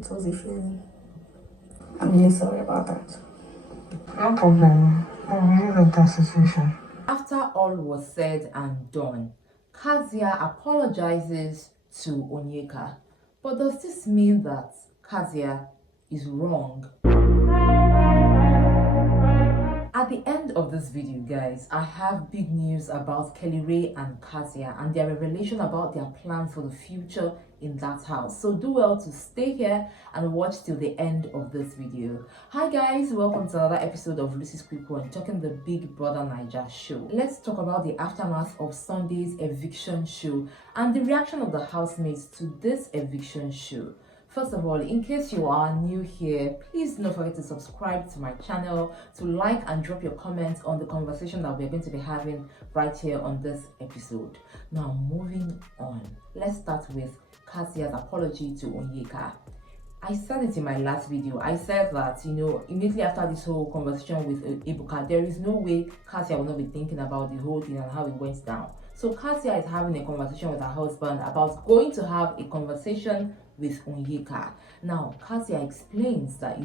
It was a feeling. I'm really sorry about that. No problem. I really like that situation. After all was said and done, Kassia apologizes to Onyeka. But does this mean that Kassia is wrong? At the end of this video, guys, I have big news about Kelly Ray and Kassia and their revelation about their plans for the future in that house. So do well to stay here and watch till the end of this video. Hi guys, welcome to another episode of Lucy's Quick One, talking the Big Brother Naija show. Let's talk about the aftermath of Sunday's eviction show and the reaction of the housemates to this eviction show. First of all, in case you are new here, please don't forget to subscribe to my channel, to like and drop your comments on the conversation that we're going to be having right here on this episode. Now, moving on, let's start with Kassia's apology to Onyeka. I said it in my last video. I said that, immediately after this whole conversation with Ebuka, there is no way Kassia will not be thinking about the whole thing and how it went down. So Kassia is having a conversation with her husband about going to have a conversation with Onyeka. Now, Kassia explains that,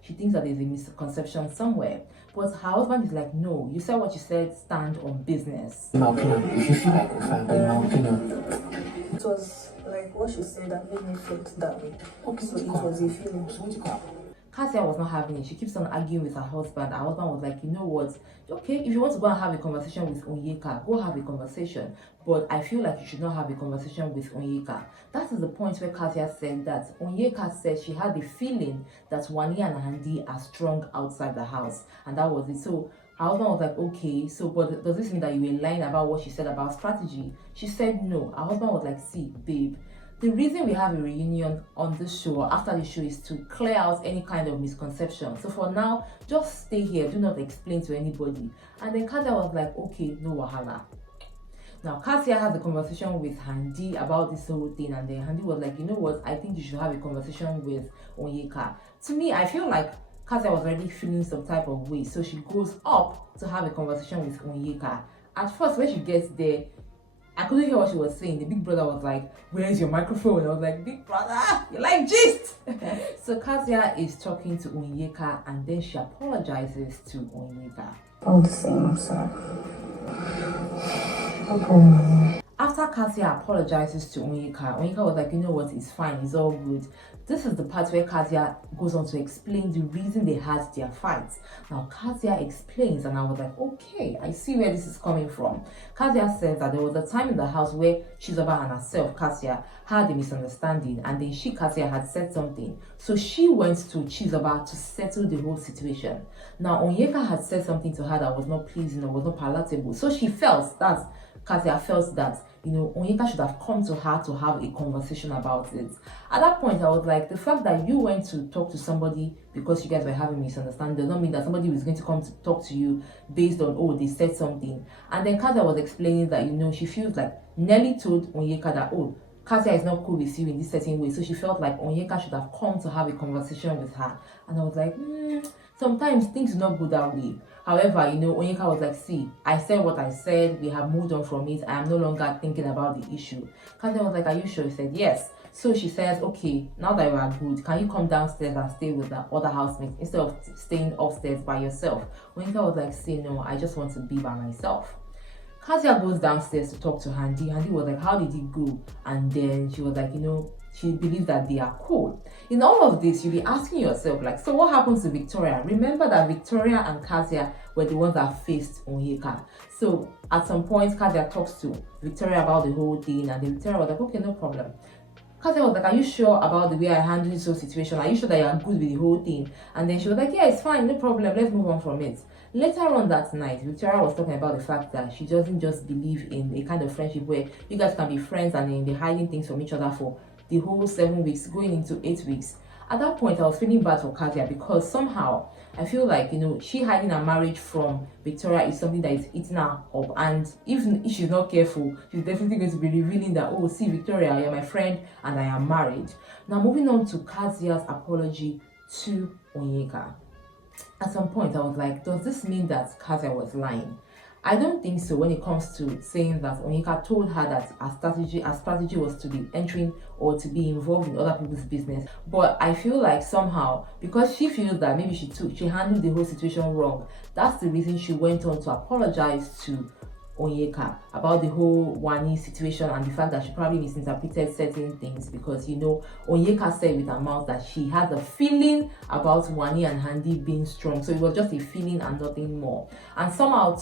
she thinks that there's a misconception somewhere. But her husband is like, no, you said what you said, stand on business. In my opinion, if you feel like offended, in my opinion, it was like what she said that made me feel that way. Okay, so it was a feeling. So what you got? Kassia was not having it. She keeps on arguing with her husband. Her husband was like, you know what? Okay, if you want to go and have a conversation with Onyeka, go have a conversation. But I feel like you should not have a conversation with Onyeka. That is the point where Kassia said that Onyeka said she had the feeling that Wani and Andy are strong outside the house. And that was it. So her husband was like, okay, so but does this mean that you were lying about what she said about strategy? She said no. Her husband was like, see, babe, the reason we have a reunion on this show or after the show is to clear out any kind of misconception. So for now, just stay here. Do not explain to anybody. And then Kassia was like, okay, no wahala. Now, Kassia had a conversation with Handy about this whole thing, and then Handy was like, you know what, I think you should have a conversation with Onyeka. To me, I feel like Kassia was already feeling some type of way, so she goes up to have a conversation with Onyeka. At first, when she gets there, I couldn't hear what she was saying. The big brother was like, where's your microphone? I was like, big brother, you like gist? So Kassia is talking to Onyeka, and then she apologizes to Onyeka. All the same, I'm sorry. Okay. After Kassia apologizes to Onyeka, Onyeka was like, you know what, it's fine, it's all good. This is the part where Kassia goes on to explain the reason they had their fights. Now, Kassia explains, and I was like, okay, I see where this is coming from. Kassia says that there was a time in the house where Chizoba and herself, Kassia, had a misunderstanding, and then Kassia, had said something. So she went to Chizoba to settle the whole situation. Now, Onyeka had said something to her that was not pleasing or was not palatable. So she felt that, Kassia felt that, Onyeka should have come to her to have a conversation about it. At that point, I was like, the fact that you went to talk to somebody because you guys were having a misunderstanding does not mean that somebody was going to come to talk to you based on, oh, they said something. And then Kassia was explaining that, she feels like Nelly told Onyeka that, oh, Kassia is not cool with you in this certain way. So she felt like Onyeka should have come to have a conversation with her. And I was like, sometimes things do not go that way. However, Onyeka was like, see, I said what I said. We have moved on from it. I am no longer thinking about the issue. Kassia was like, are you sure? He said, yes. So she says, okay, now that you are good, can you come downstairs and stay with the other housemates instead of staying upstairs by yourself? Onyeka was like, say, no, I just want to be by myself. Kassia goes downstairs to talk to Handy. Handy was like, how did it go? And then she was like, she believes that they are cool. In all of this, you'll be asking yourself, like, so what happens to Victoria? Remember that Victoria and Kassia were the ones that faced Onyeka. So at some point, Kassia talks to Victoria about the whole thing, and then Victoria was like, okay, no problem. Kassia was like, are you sure about the way I handled this whole situation? Are you sure that you are good with the whole thing? And then she was like, yeah, it's fine, no problem, let's move on from it. Later on that night, Victoria was talking about the fact that she doesn't just believe in a kind of friendship where you guys can be friends and then they're hiding things from each other for the whole 7 weeks, going into 8 weeks. At that point, I was feeling bad for Kassia because somehow I feel like, she hiding her marriage from Victoria is something that is eating her up. And even if she's not careful, she's definitely going to be revealing that, oh, see, Victoria, you're my friend and I am married. Now, moving on to Kassia's apology to Onyeka. At some point, I was like, does this mean that Kassia was lying? I don't think so when it comes to saying that Onyeka told her that her strategy was to be entering or to be involved in other people's business. But I feel like somehow, because she feels that maybe she handled the whole situation wrong, that's the reason she went on to apologize to Onyeka about the whole Wani situation and the fact that she probably misinterpreted certain things, because you know Onyeka said with her mouth that she had a feeling about Wani and Handi being strong, so it was just a feeling and nothing more. And somehow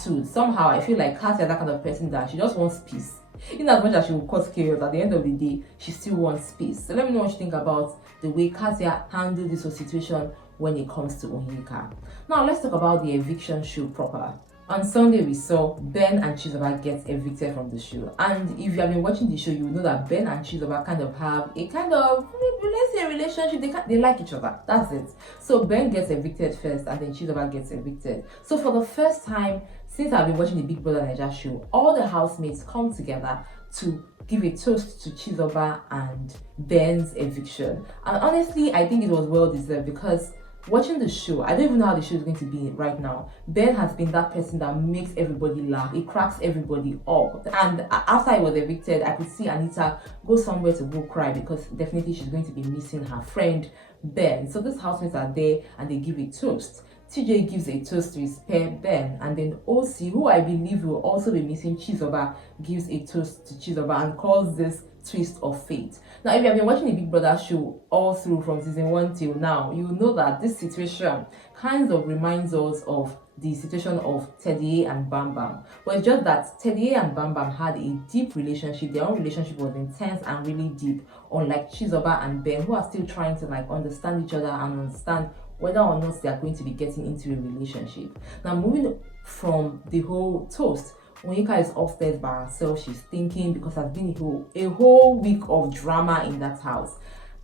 I feel like Kassia is that kind of person that she just wants peace. In as much as she will cause chaos, at the end of the day she still wants peace. So let me know what you think about the way Kassia handled this whole situation when it comes to Onyeka. Now let's talk about the eviction show proper. On Sunday, we saw Ben and Chizoba get evicted from the show. And if you have been watching the show, you will know that Ben and Chizoba kind of have a kind of, let's say, a relationship. They like each other. That's it. So Ben gets evicted first and then Chizoba gets evicted. So for the first time since I've been watching the Big Brother Naija show, all the housemates come together to give a toast to Chizoba and Ben's eviction. And honestly, I think it was well deserved, because watching the show, I don't even know how the show is going to be right now. Ben has been that person that makes everybody laugh. It cracks everybody up. And after I was evicted, I could see Anita go somewhere to go cry, because definitely she's going to be missing her friend Ben. So these housemates are there and they give a toast. TJ gives a toast to his pair Ben, and then OC, who I believe will also be missing Chizoba, gives a toast to Chizoba and calls this twist of fate. Now, if you have been watching the Big Brother show all through from season 1 till now, you know that this situation kind of reminds us of the situation of Teddy and Bam Bam. But it's just that Teddy and Bam Bam had a deep relationship. Their own relationship was intense and really deep, unlike Chizoba and Ben, who are still trying to understand each other and understand whether or not they are going to be getting into a relationship. Now, moving from the whole toast, Onyeka is upstairs by herself. She's thinking, because there's been a whole week of drama in that house.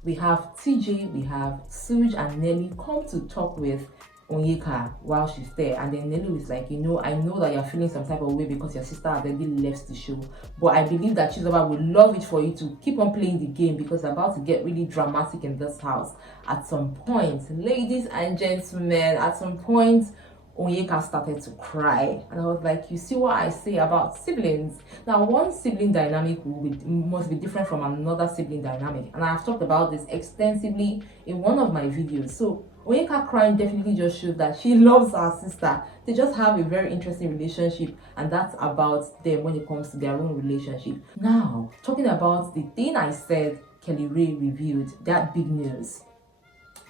We have TJ, we have Suj and Nelly come to talk with Onyeka while she's there, and then Nelly was like, I know that you're feeling some type of way because your sister has already left the show, but I believe that Chizoba would love it for you to keep on playing the game, because it's about to get really dramatic in this house. At some point, ladies and gentlemen, Onyeka started to cry, and I was like, you see what I say about siblings? Now, one sibling dynamic must be different from another sibling dynamic, and I have talked about this extensively in one of my videos. So Onyeka crying definitely just shows that she loves her sister. They just have a very interesting relationship, and that's about them when it comes to their own relationship. Now, talking about the thing I said Kelly Ray reviewed, that big news.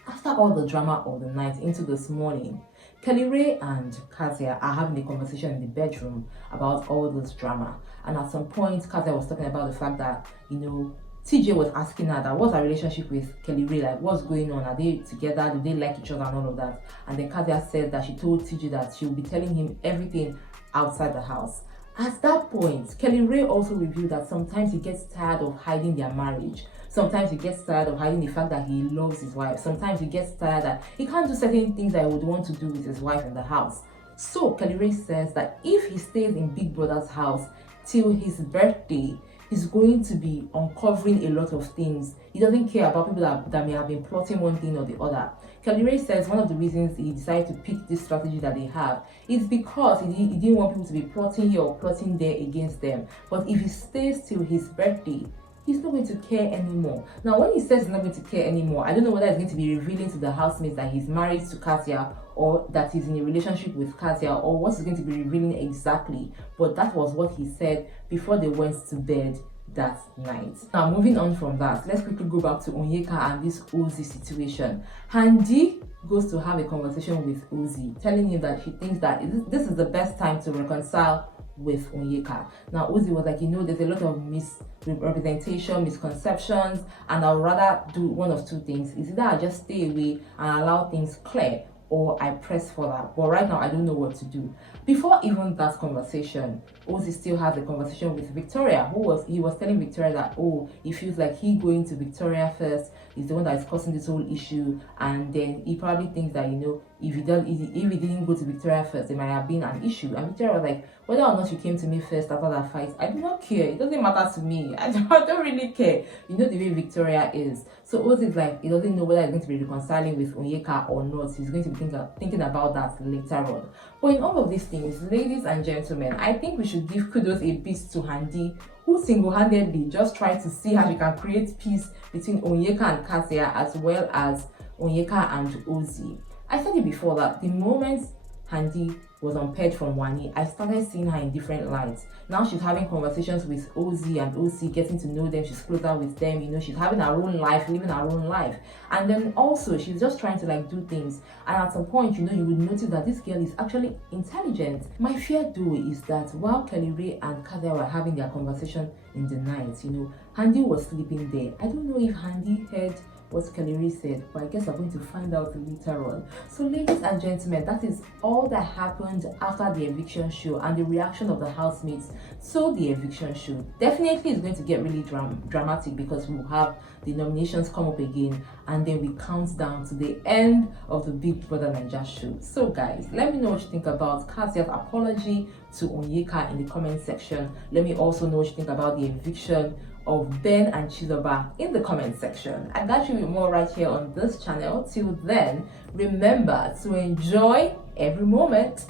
After all the drama of the night into this morning, Kelly Ray and Kassia are having a conversation in the bedroom about all this drama. And at some point, Kassia was talking about the fact that, TJ was asking her that what's her relationship with Kelly Ray, like what's going on, are they together, do they like each other and all of that. And then Kassia said that she told TJ that she will be telling him everything outside the house. At that point, Kelly Ray also revealed that sometimes he gets tired of hiding their marriage. Sometimes he gets tired of hiding the fact that he loves his wife. Sometimes he gets tired that he can't do certain things that he would want to do with his wife in the house. So Kelly Ray says that if he stays in Big Brother's house till his birthday, he's going to be uncovering a lot of things. He doesn't care about people that may have been plotting one thing or the other. Kelly Ray says one of the reasons he decided to pick this strategy that they have is because he didn't want people to be plotting here or plotting there against them. But if he stays till his birthday, he's not going to care anymore. Now, when he says he's not going to care anymore, I don't know whether he's going to be revealing to the housemates that he's married to Kassia, or that he's in a relationship with Kassia, or what he's going to be revealing exactly. But that was what he said before they went to bed that night. Now, moving on from that, let's quickly go back to Onyeka and this Ozzy situation. Handi goes to have a conversation with Ozzy, telling him that she thinks that this is the best time to reconcile with Onyeka. Now, Ozzy was like, there's a lot of misrepresentation, misconceptions, and I'd rather do one of two things. Is either I just stay away and allow things clear, or I press further. But right now, I don't know what to do. Before even that conversation, Ozzy still has a conversation with Victoria, he was telling Victoria that, he feels like he going to Victoria first is the one that is causing this whole issue, and then he probably thinks that, you know, if he didn't go to Victoria first, there might have been an issue. And Victoria was like, whether or not you came to me first after that fight, I do not care. It doesn't matter to me. I don't really care. You know the way Victoria is. So Ozzy is like, he doesn't know whether he's going to be reconciling with Onyeka or not. He's going to be thinking about that later on. But in all of these things, ladies and gentlemen, I think we should give kudos a bit to Handi, who single-handedly just tried to see how she can create peace between Onyeka and Kassia, as well as Onyeka and Ozzy. I said it before that the moment Handi was unpaired from Wani, I started seeing her in different lights. Now she's having conversations with Ozzy and OC, getting to know them, she's closer with them, you know, she's having her own life, living her own life. And then also she's just trying to like do things. And at some point, you know, you would notice that this girl is actually intelligent. My fear though is that while Kelly Ray and Kassia were having their conversation in the night, you know, Handi was sleeping there. I don't know if Handi heard what Kelly Ray said, but I guess I'm going to find out later on. So ladies and gentlemen, that is all that happened after the eviction show and the reaction of the housemates to the eviction show. Definitely it's going to get really dramatic, because we'll have the nominations come up again, and then we count down to the end of the Big Brother Naija show. So guys, let me know what you think about Kassia's apology to Onyeka in the comment section. Let me also know what you think about the eviction of Ben and Chizoba in the comment section. I got you with more right here on this channel. Till then, remember to enjoy every moment.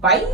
Bye.